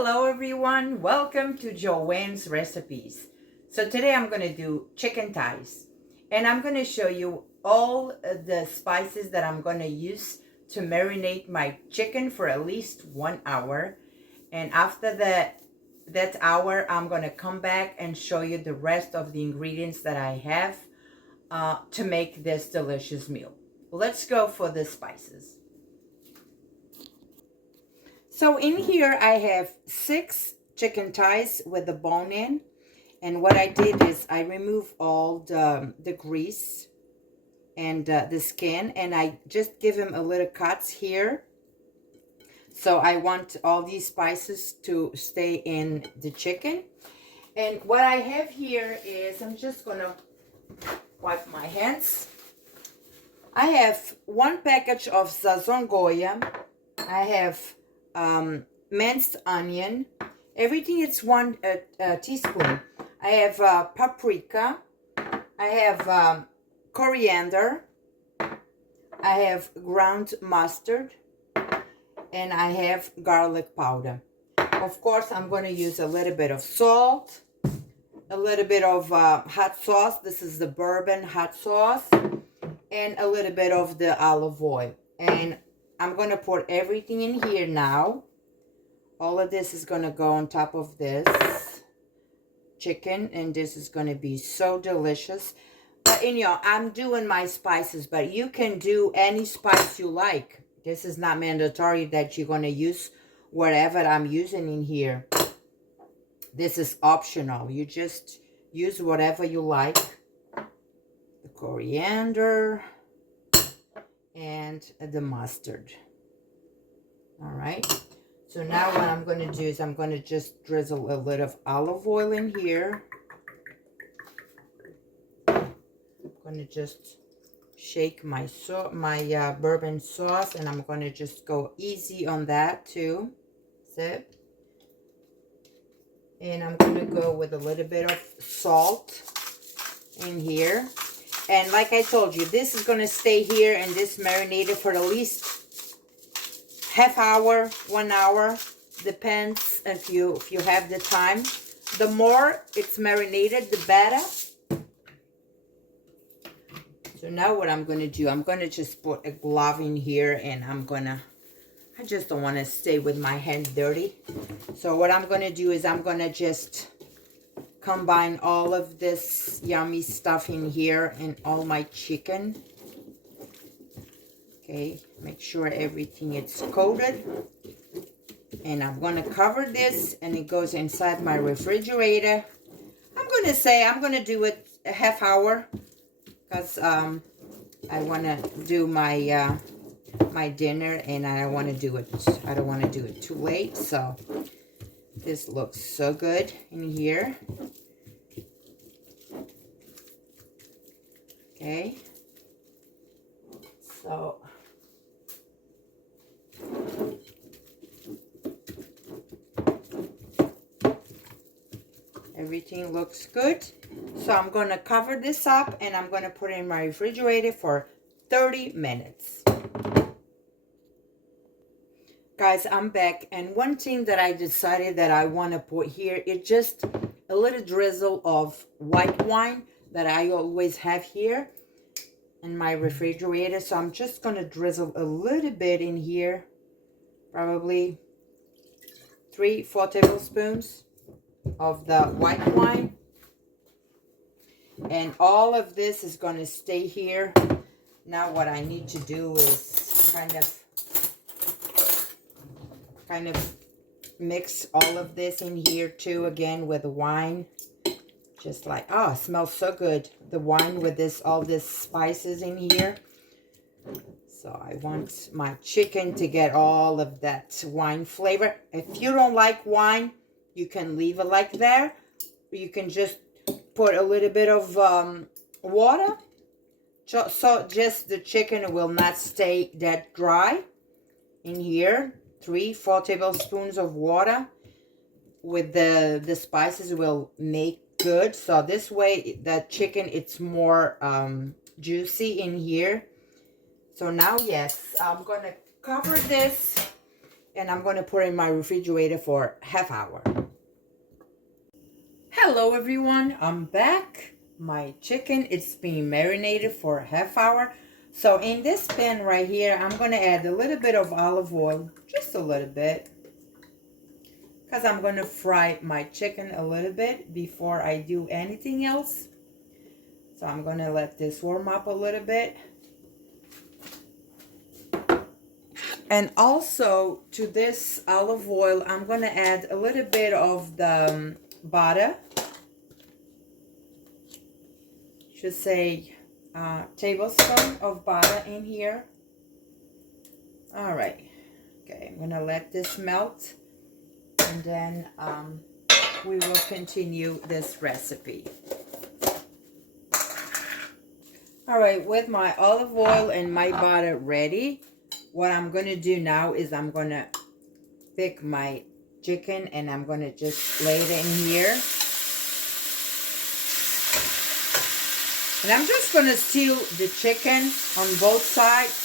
Hello everyone, welcome to Joanne's Recipes. So today I'm going to do chicken thighs and I'm going to show you all the spices that I'm going to use to marinate my chicken for at least 1 hour. And after that hour, I'm going to come back and show you the rest of the ingredients that I have to make this delicious meal. Let's go for the spices. So in here I have 6 chicken thighs with the bone in, and what I did is I remove all the grease and the skin, and I just give them a little cuts here. So I want all these spices to stay in the chicken. And what I have here is, I'm just gonna wipe my hands. I have 1 package of Sazon Goya. I have minced onion. Everything is 1 teaspoon. I have paprika. I have coriander. I have ground mustard. And I have garlic powder. Of course, I'm going to use a little bit of salt. A little bit of hot sauce. This is the bourbon hot sauce. And a little bit of the olive oil. And I'm going to put everything in here now. All of this is going to go on top of this chicken. And this is going to be so delicious. But, I'm doing my spices. But you can do any spice you like. This is not mandatory that you're going to use whatever I'm using in here. This is optional. You just use whatever you like. The coriander and the mustard. All right. So now what I'm going to do is I'm going to just drizzle a little of olive oil in here. I'm going to just shake my bourbon sauce, and I'm going to just go easy on that too. That's it. And I'm going to go with a little bit of salt in here. And like I told you, this is going to stay here and this marinated for at least half hour, 1 hour. Depends if you have the time. The more it's marinated, the better. So now what I'm going to do, I'm going to just put a glove in here, and I just don't want to stay with my hand dirty. So what I'm going to do is I'm going to just combine all of this yummy stuff in here and all my chicken. Okay, make sure everything is coated. And I'm going to cover this, and it goes inside my refrigerator. I'm going to do it a half hour. Because I want to do my my dinner, and I don't want to do it too late. So this looks so good in here. Okay. So everything looks good. So I'm going to cover this up, and I'm going to put it in my refrigerator for 30 minutes. Guys, I'm back. And one thing that I decided that I want to put here is just a little drizzle of white wine that I always have here in my refrigerator. So I'm just going to drizzle a little bit in here. Probably 3-4 tablespoons of the white wine. And all of this is going to stay here. Now what I need to do is kind of mix all of this in here too, again with the wine. Just like, oh, it smells so good. The wine with all this spices in here. So I want my chicken to get all of that wine flavor. If you don't like wine, you can leave it like that. You can just put a little bit of water, so just the chicken will not stay that dry in here. 3-4 tablespoons of water with the spices will make good. So this way the chicken, it's more juicy in here. So now, yes, I'm gonna cover this and I'm going to put it in my refrigerator for half hour. Hello everyone, I'm back. My chicken is being marinated for a half hour. So in this pan right here, I'm going to add a little bit of olive oil, just a little bit, because I'm going to fry my chicken a little bit before I do anything else. So I'm going to let this warm up a little bit. And also to this olive oil, I'm going to add a little bit of the butter. Should say tablespoon of butter in here. All right. Okay, I'm going to let this melt. And then we will continue this recipe. All right, with my olive oil and my butter ready, what I'm going to do now is I'm going to pick my chicken and I'm going to just lay it in here. And I'm just going to sear the chicken on both sides.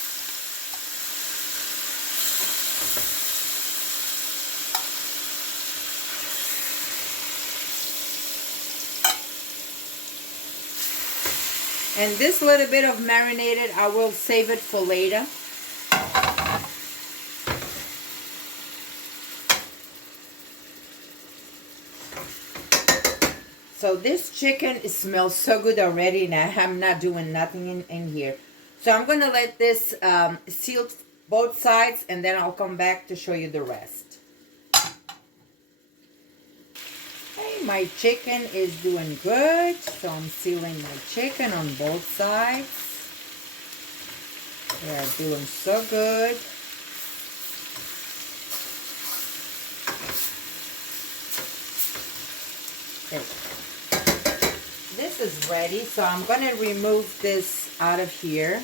And this little bit of marinated, I will save it for later. So this chicken, it smells so good already. Now I'm not doing nothing in here. So I'm going to let this seal both sides, and then I'll come back to show you the rest. Okay, my chicken is doing good. So I'm sealing my chicken on both sides. They are doing so good. Okay. This is ready, so I'm going to remove this out of here.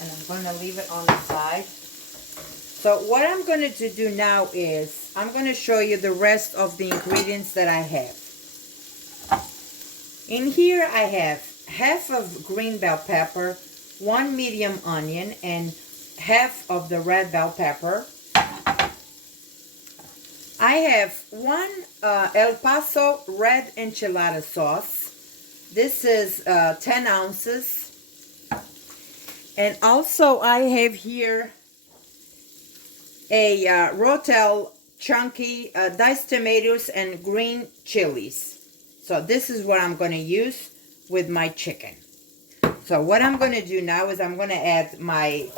And I'm going to leave it on the side. So what I'm going to do now is I'm going to show you the rest of the ingredients that I have. In here I have half of green bell pepper, 1 medium onion, and half of the red bell pepper. I have 1 El Paso red enchilada sauce. This is 10 ounces. And also I have here a Rotel chunky diced tomatoes and green chilies. So this is what I'm going to use with my chicken. So what I'm going to do now is I'm going to add my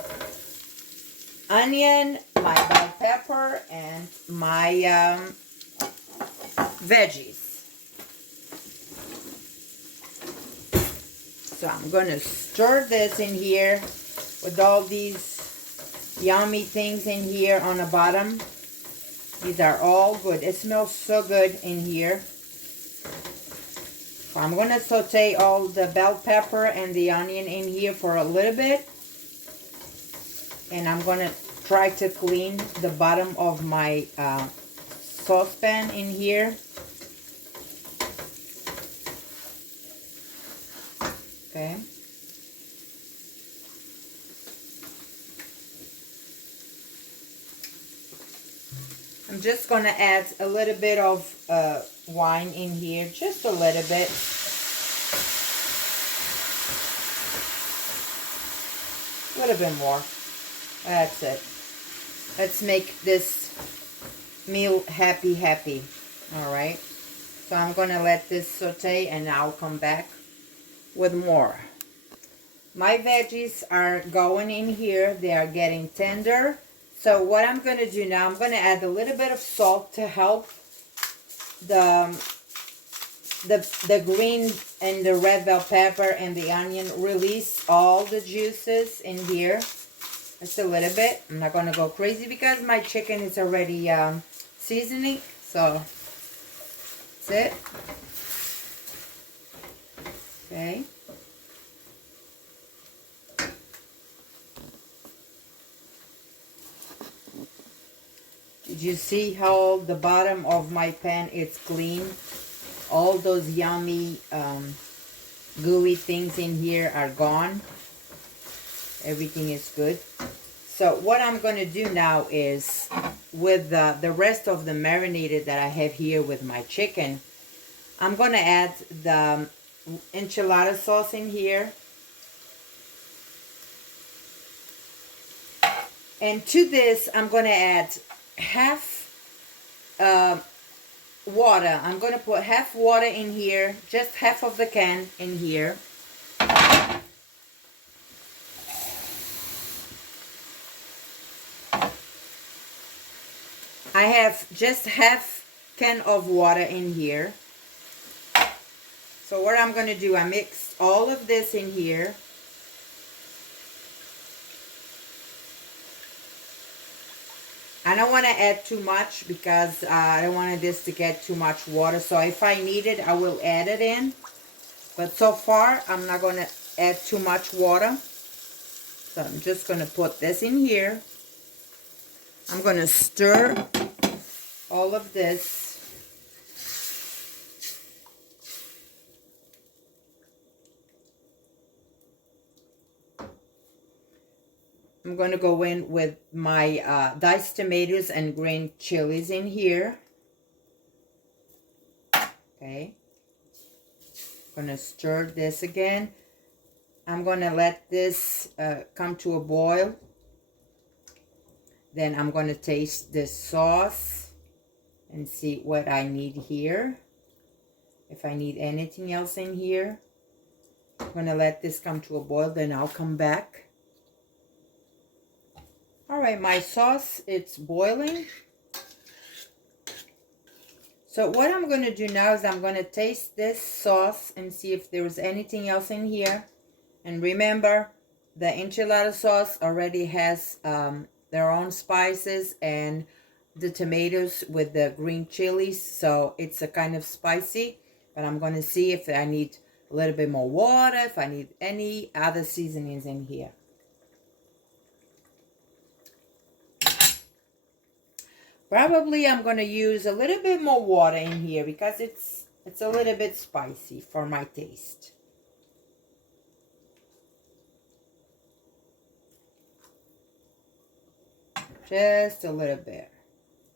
onion, my bell pepper, and my veggies. So I'm going to stir this in here with all these yummy things in here on the bottom. These are all good. It smells so good in here. So I'm going to saute all the bell pepper and the onion in here for a little bit. And I'm going to try to clean the bottom of my saucepan in here. Okay. I'm just going to add a little bit of wine in here, just a little bit. A little bit more. That's it. Let's make this meal happy. All right. So I'm going to let this saute and I'll come back with more. My veggies are going in here. They are getting tender. So what I'm going to do now, I'm going to add a little bit of salt to help the green and the red bell pepper and the onion release all the juices in here. Just a little bit. I'm not going to go crazy because my chicken is already seasoning. So that's it. Okay. Did you see how the bottom of my pan is clean? All those yummy gooey things in here are gone. Everything is good. So what I'm going to do now is, with the rest of the marinated that I have here with my chicken, I'm going to add the enchilada sauce in here. And to this, I'm going to add half water. I'm going to put half water in here, just half of the can in here. I have just half can of water in here. So what I'm going to do, I mixed all of this in here. I don't want to add too much because I don't want this to get too much water. So if I need it, I will add it in. But so far, I'm not going to add too much water. So I'm just going to put this in here. I'm going to stir all of this. I'm going to go in with my diced tomatoes and green chilies in here. Okay. I'm going to stir this again. I'm going to let this come to a boil. Then I'm going to taste this sauce and see what I need here. If I need anything else in here. I'm going to let this come to a boil, then I'll come back. All right, my sauce, it's boiling. So what I'm going to do now is I'm going to taste this sauce and see if there's anything else in here. And remember, the enchilada sauce already has their own spices and the tomatoes with the green chilies. So it's a kind of spicy. But I'm going to see if I need a little bit more water, if I need any other seasonings in here. Probably I'm going to use a little bit more water in here because it's a little bit spicy for my taste. Just a little bit.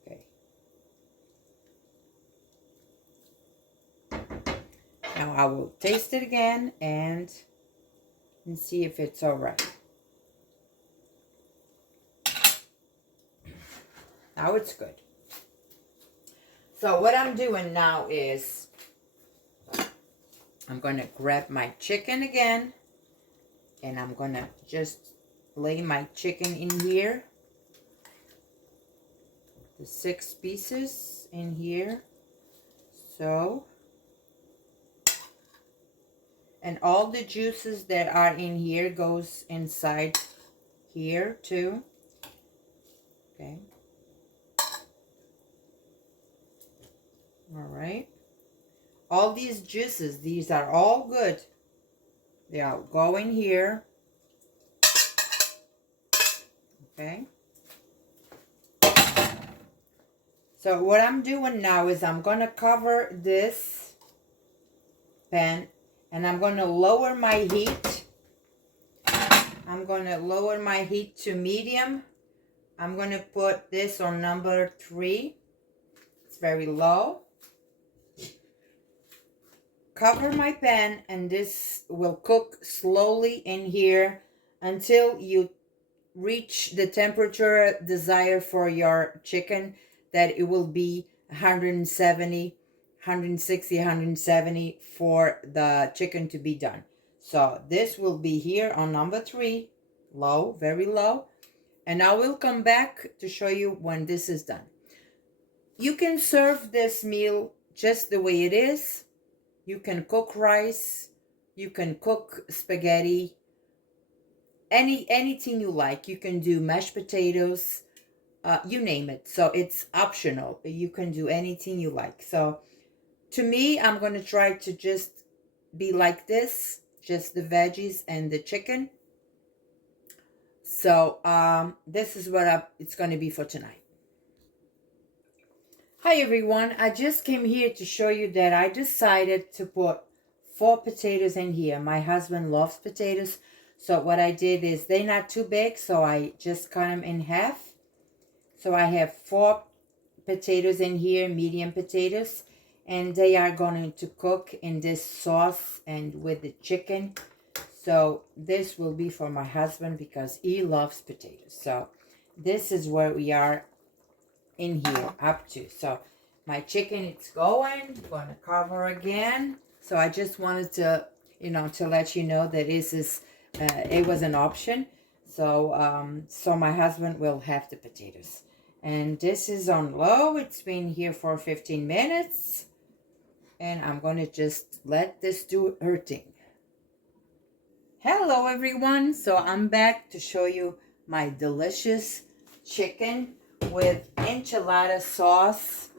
Okay. Now I will taste it again and see if it's all right. Now it's good. So what I'm doing now is I'm going to grab my chicken again and I'm going to just lay my chicken in here. The 6 pieces in here. So, and all the juices that are in here goes inside here too. Okay. All right. All these juices, these are all good. They are going here. Okay. So what I'm doing now is I'm going to cover this pan and I'm going to lower my heat. I'm going to lower my heat to medium. I'm going to put this on number 3. It's very low. Cover my pan and this will cook slowly in here until you reach the temperature desired for your chicken, that it will be 170, 160, 170 for the chicken to be done. So this will be here on number 3, low, very low. And I will come back to show you when this is done. You can serve this meal just the way it is. You can cook rice, you can cook spaghetti, anything you like. You can do mashed potatoes, you name it. So it's optional. You can do anything you like. So to me, I'm going to try to just be like this, just the veggies and the chicken. So this is what it's going to be for tonight. Hi everyone, I just came here to show you that I decided to put 4 potatoes in here. My husband loves potatoes, so what I did is they're not too big, so I just cut them in half. So I have 4 potatoes in here, medium potatoes, and they are going to cook in this sauce and with the chicken. So this will be for my husband because he loves potatoes. So this is where we are in here up to. So my chicken, it's going. I'm going to cover again. So I just wanted to, to let you know that this is, it was an option. So, so my husband will have the potatoes. And this is on low. It's been here for 15 minutes. And I'm going to just let this do her thing. Hello, everyone. So I'm back to show you my delicious chicken with enchilada sauce.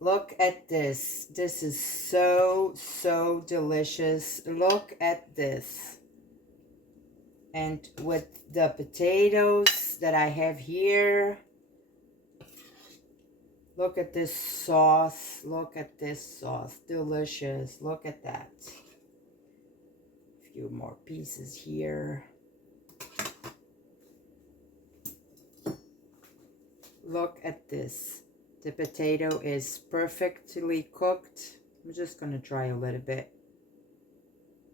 Look at this. This is so delicious. Look at this. And with the potatoes that I have here. Look at this sauce. Look at this sauce. Delicious. Look at that. A few more pieces here. Look at this. The potato is perfectly cooked. I'm just going to try a little bit.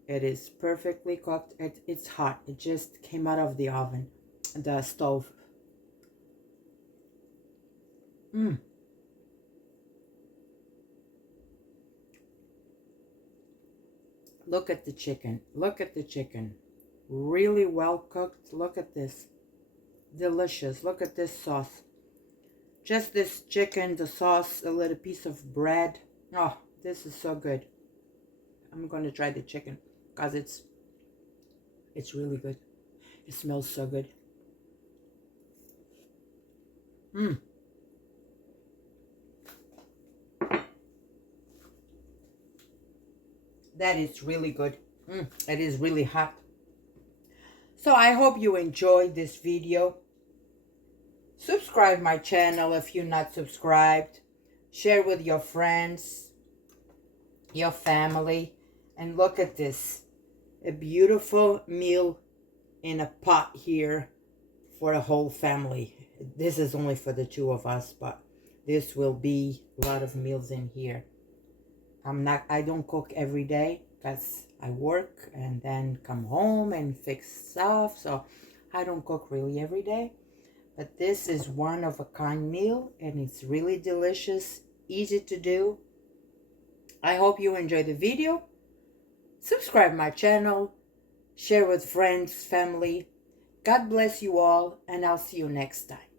It is perfectly cooked. It's hot. It just came out of the oven, the stove. Look at the chicken. Look at the chicken. Really well cooked. Look at this. Delicious. Look at this sauce. Just this chicken, the sauce, a little piece of bread. Oh, this is so good. I'm going to try the chicken because it's really good. It smells so good. That is really good. It is really hot. So I hope you enjoyed this video. Subscribe my channel if you're not subscribed. Share with your friends, your family. And look at this. A beautiful meal in a pot here for the whole family. This is only for the 2 of us, but this will be a lot of meals in here. I don't cook every day because I work and then come home and fix stuff. So I don't cook really every day. But this is one of a kind meal and it's really delicious, easy to do. I hope you enjoy the video. Subscribe my channel, share with friends, family. God bless you all, and I'll see you next time.